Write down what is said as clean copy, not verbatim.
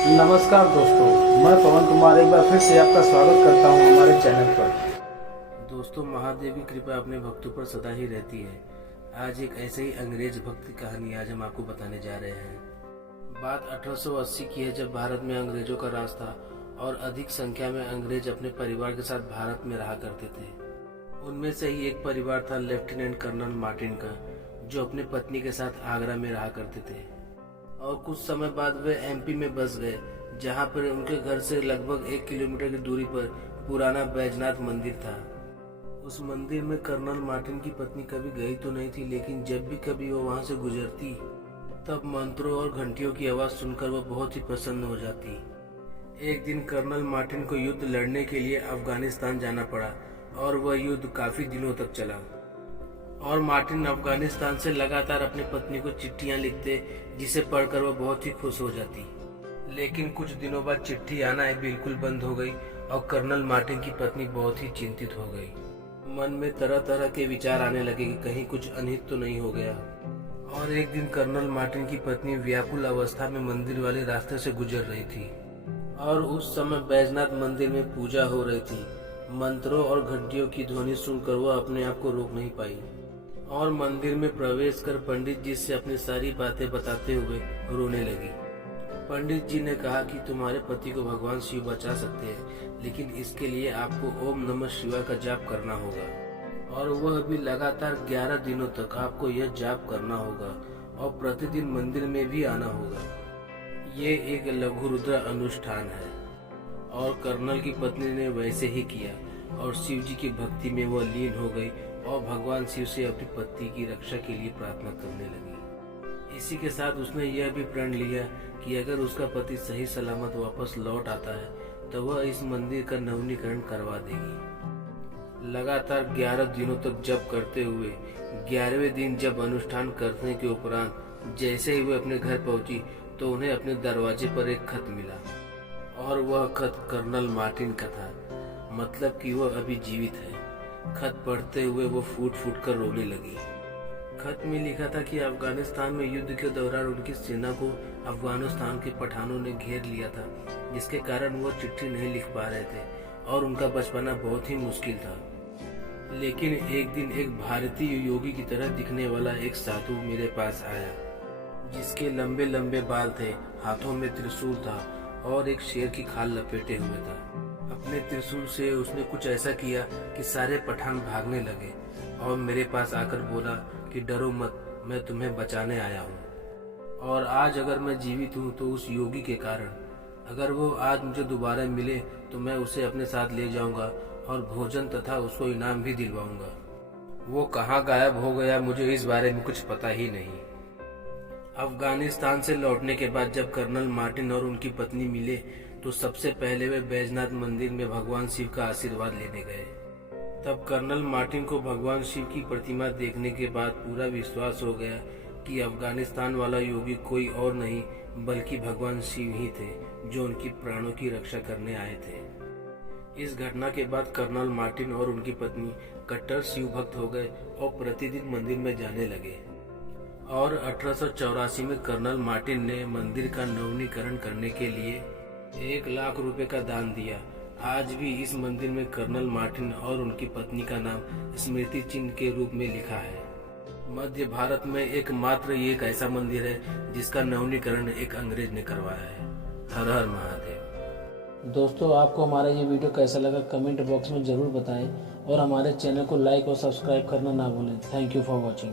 नमस्कार दोस्तों, मैं पवन कुमार एक बार फिर से आपका स्वागत करता हूं हमारे चैनल पर। दोस्तों, महादेव की कृपा अपने भक्तों पर सदा ही रहती है। आज एक ऐसे ही अंग्रेज भक्त की कहानी आज हम आपको बताने जा रहे हैं। बात 1880 की है, जब भारत में अंग्रेजों का राज था और अधिक संख्या में अंग्रेज अपने परिवार के साथ भारत में रहा करते थे। उनमें से ही एक परिवार था लेफ्टिनेंट कर्नल मार्टिन का, जो अपनी पत्नी के साथ आगरा में रहा करते थे। और कुछ समय बाद वे एमपी में बस गए, जहां पर उनके घर से लगभग 1 किलोमीटर की दूरी पर पुराना बैजनाथ मंदिर था। उस मंदिर में कर्नल मार्टिन की पत्नी कभी गई तो नहीं थी, लेकिन जब भी कभी वो वहां से गुजरती तब मंत्रों और घंटियों की आवाज सुनकर वह बहुत ही प्रसन्न हो जाती। एक दिन कर्नल मार्टिन को युद्ध लड़ने के लिए अफगानिस्तान जाना पड़ा और वह युद्ध काफी दिनों तक चला। और मार्टिन अफगानिस्तान से लगातार अपनी पत्नी को चिट्ठियां लिखते, जिसे पढ़कर वह बहुत ही खुश हो जाती। लेकिन कुछ दिनों बाद चिट्ठी आना बिल्कुल बंद हो गई और कर्नल मार्टिन की पत्नी बहुत ही चिंतित हो गई। मन में तरह तरह के विचार आने लगे कि कहीं कुछ अनहित तो नहीं हो गया। और एक दिन कर्नल मार्टिन की पत्नी व्याकुल अवस्था में मंदिर वाले रास्ते से गुजर रही थी और उस समय बैजनाथ मंदिर में पूजा हो रही थी। मंत्रों और घंटियों की ध्वनि सुनकर वह अपने आप को रोक नहीं पाई और मंदिर में प्रवेश कर पंडित जी से अपनी सारी बातें बताते हुए रोने लगी। पंडित जी ने कहा कि तुम्हारे पति को भगवान शिव बचा सकते हैं, लेकिन इसके लिए आपको ओम नमः शिवाय का जाप करना होगा और वह भी लगातार 11 दिनों तक आपको यह जाप करना होगा और प्रतिदिन मंदिर में भी आना होगा। ये एक लघु रुद्र अनुष्ठान है। और कर्नल की पत्नी ने वैसे ही किया और शिव जी की भक्ति में वह लीन हो गई और भगवान शिव से अपनी पति की रक्षा के लिए प्रार्थना करने लगी। इसी के साथ उसने यह भी प्रण लिया कि अगर उसका पति सही सलामत वापस लौट आता है तो वह इस मंदिर का नवीनीकरण करवा देगी। लगातार 11 दिनों तक जप करते हुए 11वें दिन जब अनुष्ठान करने के उपरांत जैसे ही वे अपने घर पहुंची तो उन्हें अपने दरवाजे पर एक खत मिला और वह खत कर्नल मार्टिन का था, मतलब कि वह अभी जीवित है। खत पढ़ते हुए वो फूट फूट कर रोने लगी। खत में लिखा था कि अफगानिस्तान में युद्ध के दौरान उनकी सेना को अफगानिस्तान के पठानों ने घेर लिया था, जिसके कारण वो चिट्ठी नहीं लिख पा रहे थे और उनका बचपना बहुत ही मुश्किल था। लेकिन एक दिन एक भारतीय योगी की तरह दिखने वाला एक साधु मेरे पास आया, जिसके लंबे लंबे बाल थे, हाथों में त्रिशूल था और एक शेर की खाल लपेटे हुए था। अपने त्रिशूल से उसने कुछ ऐसा किया कि सारे पठान भागने लगे और मेरे पास आकर बोला कि डरो मत, मैं तुम्हें बचाने आया हूँ। और आज अगर मैं जीवित हूँ तो उस योगी के कारण। अगर वो आज मुझे दोबारा मिले तो मैं उसे अपने साथ ले जाऊंगा और भोजन तथा उसको इनाम भी दिलवाऊंगा। वो कहाँ गायब हो गया, मुझे इस बारे में कुछ पता ही नहीं। अफगानिस्तान से लौटने के बाद जब कर्नल मार्टिन और उनकी पत्नी मिले तो सबसे पहले वे बैजनाथ मंदिर में भगवान शिव का आशीर्वाद लेने गए। तब कर्नल मार्टिन को भगवान शिव की प्रतिमा देखने के बाद पूरा विश्वास हो गया कि अफगानिस्तान वाला योगी कोई और नहीं बल्कि भगवान शिव ही थे, जो उनकी प्राणों की रक्षा करने आए थे। इस घटना के बाद कर्नल मार्टिन और उनकी पत्नी कट्टर शिव भक्त हो गए और प्रतिदिन मंदिर में जाने लगे। और 1884 में कर्नल मार्टिन ने मंदिर का नवीनीकरण करने के लिए 1 लाख रुपए का दान दिया। आज भी इस मंदिर में कर्नल मार्टिन और उनकी पत्नी का नाम स्मृति चिन्ह के रूप में लिखा है। मध्य भारत में एकमात्र ये एक ऐसा मंदिर है जिसका नवीनीकरण एक अंग्रेज ने करवाया है। हर हर महादेव। दोस्तों, आपको हमारा ये वीडियो कैसा लगा कमेंट बॉक्स में जरूर बताएं और हमारे चैनल को लाइक और सब्सक्राइब करना ना भूलें। Thank you for watching.